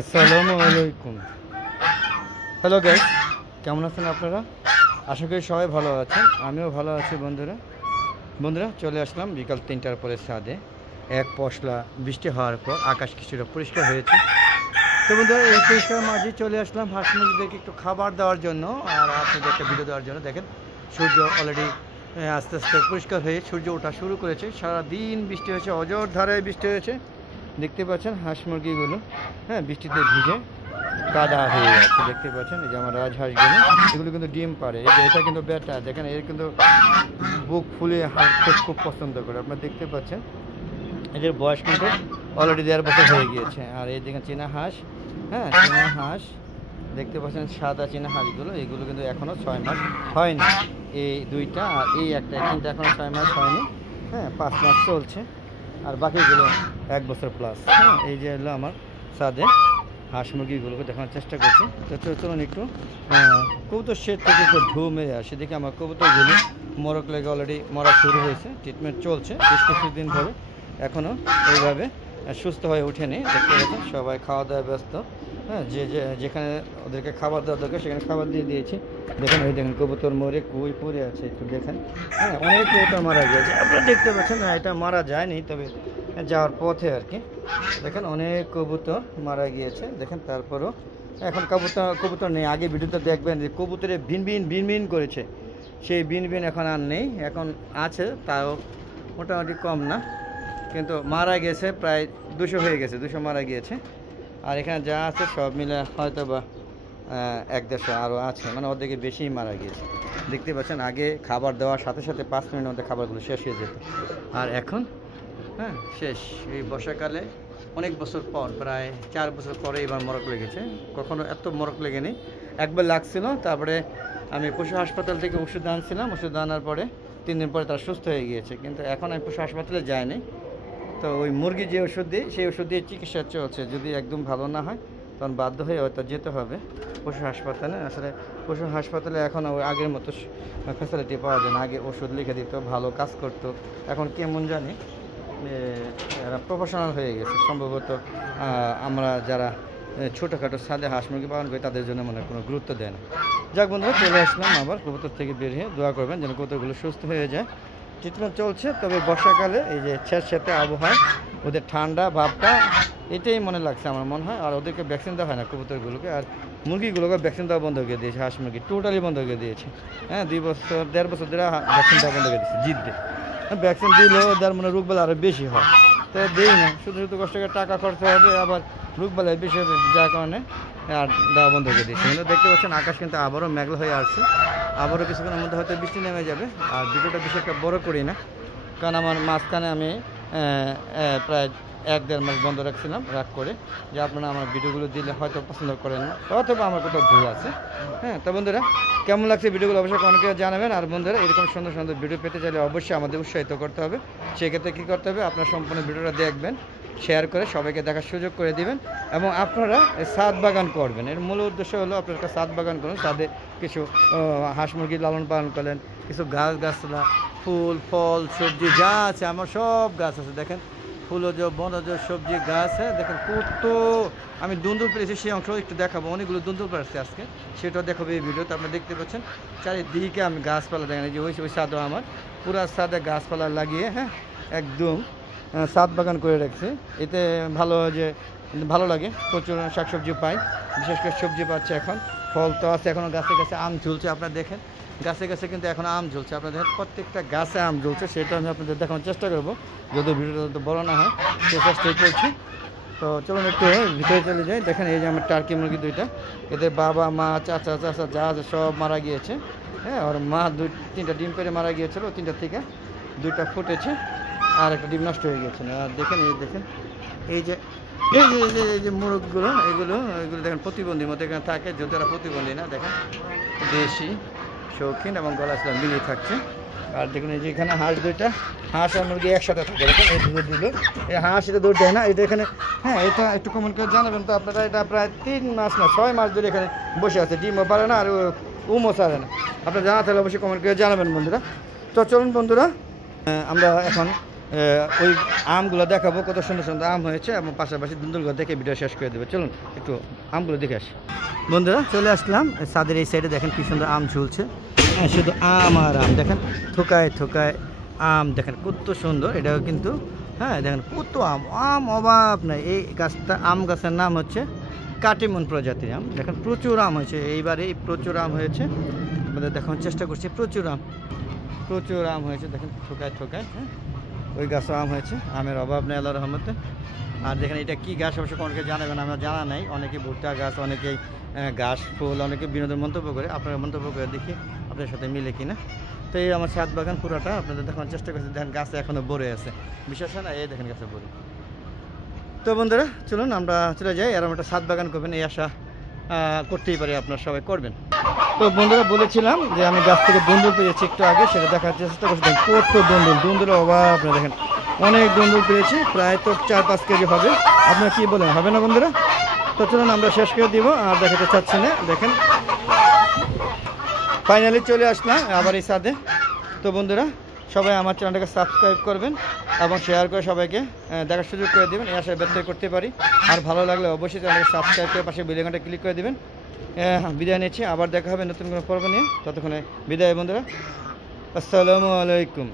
আসসালামু আলাইকুম। Hello guys, কেমন আছেন আপনারা? আশা করি সবাই ভালো আছেন, আমিও ভালো আছি। বন্ধুরা চলে আসলাম বিকাল 3টার পরে ছাদে। এক পশলা বৃষ্টি হওয়ার পর আকাশ কিছুটা পরিষ্কার হয়েছে। তো বন্ধুরা, এই পরিষ্কার মাঝে চলে আসলাম হাঁস মুরগিদেরকে একটু খাবার দেওয়ার জন্য আর আপনাদের একটা ভিডিও দেওয়ার জন্য। দেখেন, সূর্য অলরেডি আস্তে আস্তে পরিষ্কার হয়ে সূর্য ওঠা শুরু করেছে। সারাদিন বৃষ্টি হয়েছে, অজর ধারায় বৃষ্টি হয়েছে। দেখতে পাচ্ছেন হাঁস মুরগিগুলো বৃষ্টিতে ভিজে কাদা হয়ে যাচ্ছে। দেখতে পাচ্ছেন এই যে আমার রাজহাঁসগুলো, এগুলো কিন্তু ডিম পারে। এটা কিন্তু বেটা, দেখেন এর কিন্তু বুক ফুলে হাঁটতে খুব পছন্দ করে। আপনারা দেখতে পাচ্ছেন এদের বয়স কিন্তু অলরেডি 1.5 বছর হয়ে গিয়েছে। আর এই দেখেন চীনা হাঁস, চীনা হাঁস দেখতে পাচ্ছেন, সাদা চীনা হাঁসগুলো, এগুলো কিন্তু এখনও 6 মাস হয়নি। এই দুইটা আর এই একটা, কিন্তু এখনও 6 মাস হয়নি। 5 মাস চলছে। আর বাকিগুলো 1 বছর প্লাস। এই যে হলো আমার ছাদে হাঁস মুরগিগুলোকে দেখানোর চেষ্টা করছি। তো চলুন একটু কবুতর শেড থেকে একটু ঢু মেরে আসে। দেখি আমার কবুতরগুলো মরক লেগে অলরেডি মরা শুরু হয়েছে, ট্রিটমেন্ট চলছে বেশ কিছুদিন ধরে, এখনও এইভাবে সুস্থ হয়ে ওঠেনি। দেখতে পাচ্ছেন সবাই খাওয়া দাওয়া ব্যস্ত। যেখানে ওদেরকে খাবার দেওয়া দরকার সেখানে খাবার দিয়ে দিয়েছি। দেখেন এই দেখেন কবুতর মরে কুই পড়ে আছে, একটু দেখেন। অনেক কবুতর মারা গিয়েছে, আপনারা দেখতে পাচ্ছেন। এটা মারা যায়নি, তবে যাওয়ার পথে আর কি। দেখেন অনেক কবুতর মারা গিয়েছে, দেখেন। তারপরও এখন কবুতর নেই। আগে ভিডিওতে দেখবেন যে কবুতরে ভিন করেছে, সেই ভিন এখন আর নেই। এখন আছে, তাও মোটামুটি কম না, কিন্তু মারা গেছে প্রায় 200 হয়ে গেছে, 200 মারা গিয়েছে। আর এখানে যা আছে সব মিলে হয়তো বা 1-150 আরও আছে, মানে ওদেরকে বেশিই মারা গিয়েছে। দেখতে পাচ্ছেন আগে খাবার দেওয়ার সাথে সাথে 5 মিনিটের মধ্যে খাবারগুলো শেষ হয়ে যেত, আর এখন শেষ। এই বর্ষাকালে অনেক বছর পর, প্রায় 4 বছর পরে এবার মরক লেগেছে। কখনো এত মরক লেগেনি। একবার লাগছিল, তারপরে আমি পশু হাসপাতাল থেকে ওষুধ আনছিলাম। ওষুধ আনার পরে 3 দিন পরে তারা সুস্থ হয়ে গিয়েছে। কিন্তু এখন আমি পশু হাসপাতালে যাইনি। তো ওই মুরগি যে ওষুধ দিই, সেই ওষুধ দিয়ে চিকিৎসা চলছে। যদি একদম ভালো না হয় তখন বাধ্য হয়ে হয়তো যেতে হবে পশু হাসপাতালে। আসলে পশু হাসপাতালে এখন ওই আগের মতো ফ্যাসিলিটি পাওয়া যায় না। আগে ওষুধ লিখে দিত, ভালো কাজ করতো। এখন কেমন জানি এরা প্রফেশনাল হয়ে গেছে সম্ভবত। আমরা যারা ছোটোখাটো ছাদে হাঁস মুরগি পালন করি তাদের জন্য মনে কোনো গুরুত্ব দেয় না। যাক বন্ধুরা, চলে আসলাম আবার কবুতর থেকে বের হয়ে। দোয়া করবেন যেন কবুতরগুলো সুস্থ হয়ে যায়। ট্রিটমেন্ট চলছে, তবে বর্ষাকালে এই যে স্যাঁতস্যাঁতে আবহাওয়া, ওদের ঠান্ডা ভাবটা এটাই মনে লাগছে আমার মনে হয়। আর ওদেরকে ভ্যাকসিন দেওয়া হয় না কবুতরগুলোকে। আর মুরগিগুলোকে ভ্যাকসিন দেওয়া বন্ধ করে দিয়েছে, হাঁস মুরগি টোটালি বন্ধ করে দিয়েছে। 2 বছর 1.5 বছর ধরে ভ্যাকসিন দেওয়া বন্ধ করে দিয়েছে জিদ্দে। ভ্যাকসিন দিলেও ওদের মানে রোগবালা আরও বেশি হয়, তাই দিই না। শুধু কষ্ট করে টাকা খরচ হবে, আবার রোগবালা বেশি হবে, যার কারণে আর দেওয়া বন্ধ করে দিয়েছে। কিন্তু দেখতে পাচ্ছেন আকাশ কিন্তু আবারও মেঘলা হয়ে আসছে। আবারও কিছুক্ষণের মধ্যে হয়তো বৃষ্টি নেমে যাবে। আর ভিডিওটা বেশি একটা বড় করি না, কারণ আমার মাঝখানে আমি প্রায় 1-1.5 মাস বন্ধ রাখছিলাম, রাগ করে, যে আপনারা আমার ভিডিওগুলো দিলে হয়তো পছন্দ করেন না, অথবা আমার কোথাও ভুল আছে। তো বন্ধুরা, কেমন লাগছে ভিডিওগুলো অবশ্যই অনেকে জানাবেন। আর বন্ধুরা, এরকম সুন্দর সুন্দর ভিডিও পেতে চাইলে অবশ্যই আমাদের উৎসাহিত করতে হবে। সেক্ষেত্রে কী করতে হবে, আপনার সম্পূর্ণ ভিডিওটা দেখবেন, শেয়ার করে সবাইকে দেখার সুযোগ করে দিবেন, এবং আপনারা ছাদ বাগান করবেন। এর মূল উদ্দেশ্য হলো আপনারা একটা ছাদ বাগান করুন। ছাদে কিছু হাঁস মুরগি লালন পালন করলেন, কিছু গাছগাছলা, ফুল ফল সবজি যা আছে, আমার সব গাছ আছে। দেখেন ফুলজ বনজ সবজি গাছ, দেখেন কত আমি দুন্দুল পেরেছি, সেই অংশ একটু দেখাবো। অনেকগুলো দুন্দুল পেরেছি আজকে, সেটাও দেখাবো এই ভিডিওতে। আপনারা দেখতে পাচ্ছেন চারিদিকে আমি গাছপালা দেখেন, এই যে ওই ছাদও আমার পুরা ছাদে গাছপালা লাগিয়ে একদম ছাদ বাগান করে রাখছি। এতে ভালো লাগে, প্রচুর শাকসবজি পাই, বিশেষ করে সবজি পাচ্ছে। এখন ফল তো আছে, এখনও গাছে গাছে আম ঝুলছে। আপনারা দেখেন গাছে গাছে কিন্তু এখন আম ঝুলছে। আপনারা দেখেন প্রত্যেকটা গাছে আম ঝুলছে, সেটা আমি আপনাদের দেখানোর চেষ্টা করবো, যদি ভিডিওটা তো বড় না হয়, সে চেষ্টাই করছি। তো চলুন একটু ভিতরে চলে যাই। দেখেন এই যে আমার টার্কি মুরগি দুইটা, এদের বাবা মা চাচা যা আছে সব মারা গিয়েছে। আর মা 2-3টা ডিম পেড়ে মারা গিয়েছিল, 3টা থেকে 2টা ফুটেছে, আর একটা ডিম নষ্ট হয়ে গেছে। আর দেখেন এই যে মুরগগুলো, এগুলো দেখেন প্রতিবন্ধীর মতো এখানে থাকে, যদি তারা প্রতিবন্ধী না। দেখেন দেশি, শৌখিন এবং গলা ছিল মিলিয়ে থাকছে। আর দেখুন এই যে এখানে হাঁস দুইটা, হাঁস আর মুরগি একসাথে থাকে। দেখেন এই দুধ দিল, এই হাঁস এটা দুধ দেয় না, এটা এখানে এটা একটু কমেন্ট করে জানাবেন তো আপনারা। এটা প্রায় 3 মাস না 6 মাস ধরে এখানে বসে আছে, ডিমও পারে না আর উমও ছাড়ে না। আপনারা জানাতে হলে অবশ্যই কমেন্ট করে জানাবেন বন্ধুরা। তো চলুন বন্ধুরা, আমরা এখন ওই আমগুলো দেখাবো, কত সুন্দর সুন্দর আম হয়েছে, এবং পাশাপাশি দুন্দুলগুলো দেখে ভিডিও শেষ করে দেবো। চলুন একটু আমগুলো দেখে আসি। বন্ধুরা চলে আসলাম ছাদের এই সাইডে, দেখেন কি সুন্দর আম ঝুলছে। শুধু আম আর আম, দেখেন থোকায় থোকায় আম, দেখেন কত সুন্দর। এটাও কিন্তু হ্যাঁ দেখেন কত আম, আম অভাব নাই। এই গাছটা, আম গাছের নাম হচ্ছে কাটিমন প্রজাতির আম। দেখেন প্রচুর আম হয়েছে এইবারে, প্রচুর আম হয়েছে। আমাদের দেখানোর চেষ্টা করছি, প্রচুর আম হয়েছে, দেখেন ঠোকায় ঠোকায়। হ্যাঁ ওই গাছও আম হয়েছে, আমের অভাব নেই আল্লাহর রহমতে। আর দেখেন এটা কি গাছ অবশ্য অনেকে জানাবেন, আমার জানা নাই। অনেকে ভুট্টা গাছ, অনেকেই ঘাস ফুল, অনেকে বিনোদন মন্তব্য করে। আপনারা মন্তব্য করে দেখি আপনার সাথে মিলে কিনা। তো এই আমার ছাদ বাগান পুরোটা আপনাদের দেখানোর চেষ্টা করছি। দেখেন গাছে এখনও ভরে আছে, বিশ্বাস হয় না, এই দেখেন গাছে ভরে। তো বন্ধুরা চলুন আমরা চলে যাই। এরকম একটা ছাদ বাগান করবেন এই আশা করতেই পারি, আপনারা সবাই করবেন। তো বন্ধুরা বলেছিলাম যে আমি গাছ থেকে দুন্দুল পেয়েছি একটু আগে, সেটা দেখার চেষ্টা করছি। দেখেন কত দুন্দুলের অভাব আপনারা দেখেন, অনেক দুন্দুল পেয়েছি, প্রায় তো 4-5 কেজি হবে। আপনারা কি বলেন, হবে না বন্ধুরা? তো চলুন আমরা শেষ করে দিব, আর দেখাতে চাচ্ছি না। দেখেন ফাইনালি চলে আসলাম আবার এই ছাদে। তো বন্ধুরা সবাই আমার চ্যানেলটাকে সাবস্ক্রাইব করবেন এবং শেয়ার করে সবাইকে দেখার সুযোগ করে দেবেন, এই আশায় ব্যর্থ করতে পারি। আর ভালো লাগলে অবশ্যই চ্যানেলটাকে সাবস্ক্রাইব করে পাশে বেল আইকনটা ক্লিক করে দেবেন। বিদায় নিচ্ছি, আবার দেখা হবে নতুন কোনো পর্ব নিয়ে। ততক্ষণে বিদায় বন্ধুরা, আসসালামু আলাইকুম।